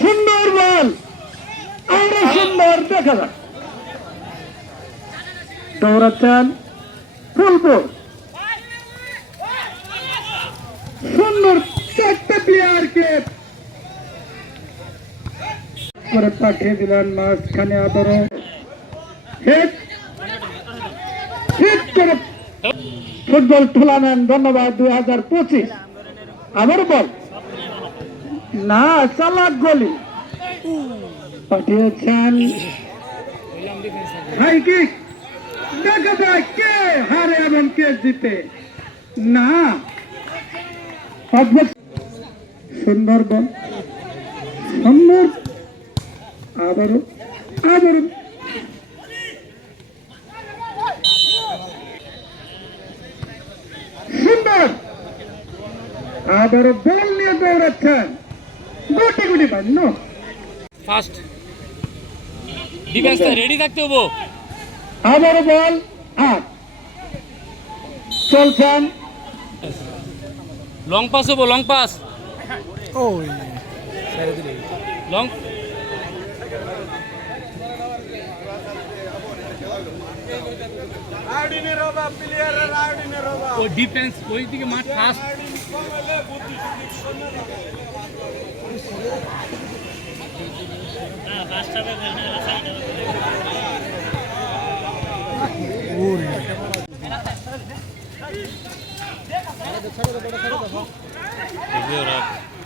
সুন্দর বল, আরো সুন্দর দেখা যাক। দৌড়াচ্ছেন ফুলপুর, সুন্দর চারটে প্লেয়ারকে করে পাঠিয়ে দিলেন মাঝখানে। আবারও হিট করে ফুটবল টুর্নামেন্ট। ধন্যবাদ। 2025 আবার বল না, চালাক গলি পাঠিয়েছেন। হাই কিক, দেখা যায় কে হারে এবং কে জিতে। না, সুন্দর বল, সুন্দর আবারও আবারও সুন্দর আবারও বল নিয়ে দৌড়াচ্ছেন। গুটি গুটি বান্ন ফাস্ট ডিফেন্স রেডি থাকতে হবে। আবারও বল আট চলছেন। লং পাস হবো, লং পাস। লং ও ডিফেন্স ওই দিকে মাঠ ফাস্ট।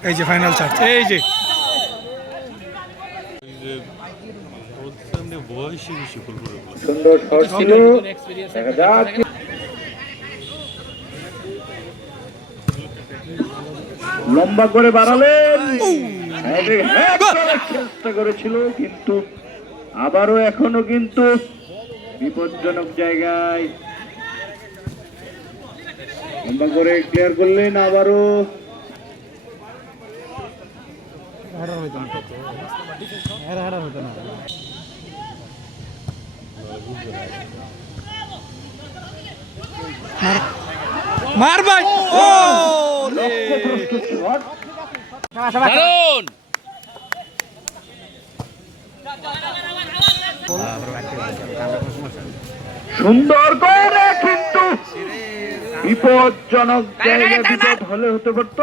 এই যে ফাইনাল চার্জ, এই যে সুন্দর শট ছিল। দেখা যাক লম্বা করে বাড়ালেন, চেষ্টা করেছিল কিন্তু আবারও এখনো কিন্তু বিপজ্জনক জায়গায় লম্বা করে ক্লিয়ার করলেন। আবারও মার ভাই, ও দারুন। সুন্দর করে কিন্তু বিপজ্জনক জায়গায় বিপদ হলে হতে পারত।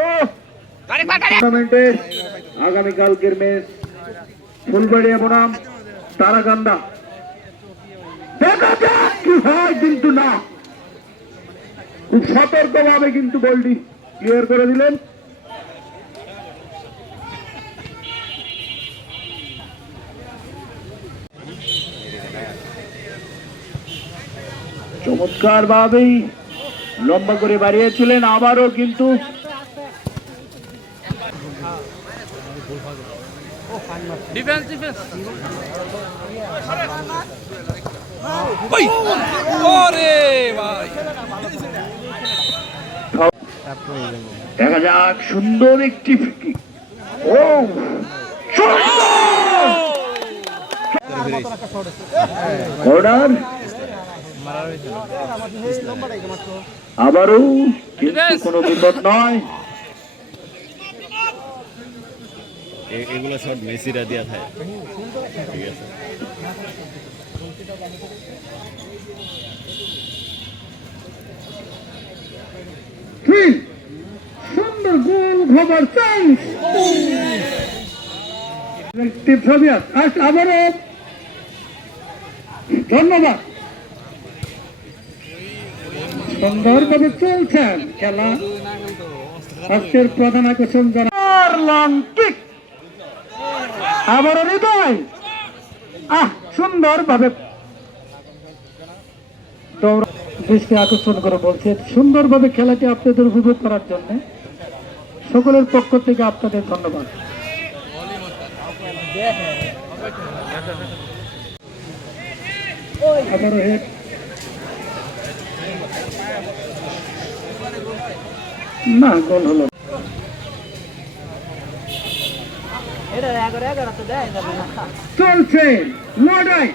টুর্নামেন্টের আগামীকালকের ম্যাচ ফুলবাড়িয়া বনাম তারাকান্দা। দেখা যাক কি হয়, কিন্তু না, খুব সতর্কভাবে কিন্তু বলটি ক্লিয়ার করে দিলেন। চমৎকার ভাবেই লম্বা করে বাড়িয়েছিলেন। আবারও কিন্তু ডিফেন্স ডিফেন্স ওরে ভাই, দেখা যাক সুন্দর একটি ফ্রি। ও কর্নার, আবারও কিন্তু কোনো বিপদ নয়। এগুলো শট মেসিরা দিয়া থাকে, ঠিক আছে। সুন্দর গোল খবর চান্স। আবারও ধন্যবাদ। সুন্দরভাবে চলছেন খেলা। আজকের প্রধান আকর্ষণ লং কিক, আবারও হৃদয় সুন্দরভাবে দৃষ্টি আকর্ষণ করে বলছে। সুন্দরভাবে খেলাটি আপনাদের উপভোগ করার জন্য সকলের পক্ষ থেকে আপনাদের ধন্যবাদ। আবারও হেড, না গোল হলো। চলছে লড়াই।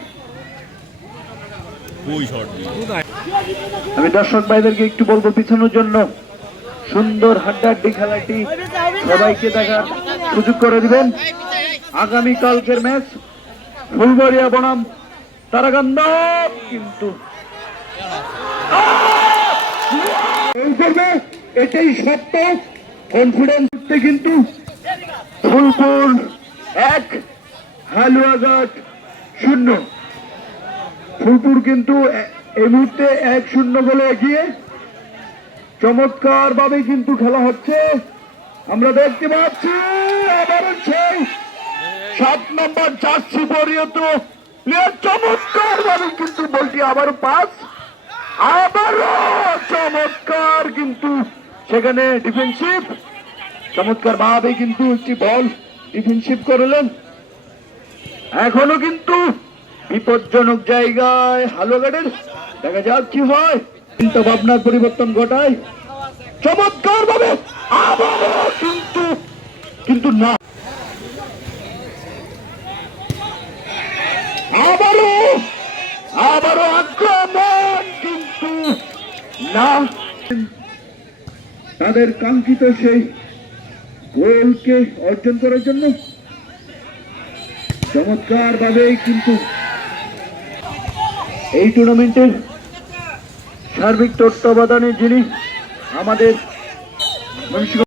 আমি দর্শক ভাইদেরকে একটু বলবো পিছানোর জন্য। সুন্দর হাড্ডাহাড্ডি খেলাটি সবাইকে দেখার সুযোগ করে দিবেন। আগামীকালকের ম্যাচ ফুলবাড়িয়া বনাম তারাকান্দা কিন্তু এই করবে, এটাই সত্য। কনফিডেন্স কিন্তু ফুলপুর 1 হালুয়াঘাট 0। ফুলপুর কিন্তু এই মুহূর্তে 1-0 গোলে এগিয়ে। চমৎকার ভাবে কিন্তু খেলা হচ্ছে, আমরা দেখতে পাচ্ছি। আবারও সেই 7 নম্বর জার্সি পরিহিত প্লেয়ার চমৎকার ভাবে কিন্তু বলটি আবারও পাস, আবারও চমৎকার কিন্তু সেখানে ডিফেন্সিভ, চমৎকার ভাবে কিন্তু একটি বল ডিফেন্সিভ করলেন। এখনো কিন্তু বিপজ্জনক জায়গায় হালুয়াঘাটের, দেখা যাক কি হয়। চিন্তা ভাবনার পরিবর্তন ঘটায় চমৎকার ভাবে, আবারও কিন্তু না, আবারও আক্রমণ কিন্তু না। তাদের কাঙ্ক্ষিত সেই গোলকে অর্জন করার জন্য চমৎকার ভাবে কিন্তু এই টুর্নামেন্টের সার্বিক তত্ত্বাবধানে যিনি আমাদের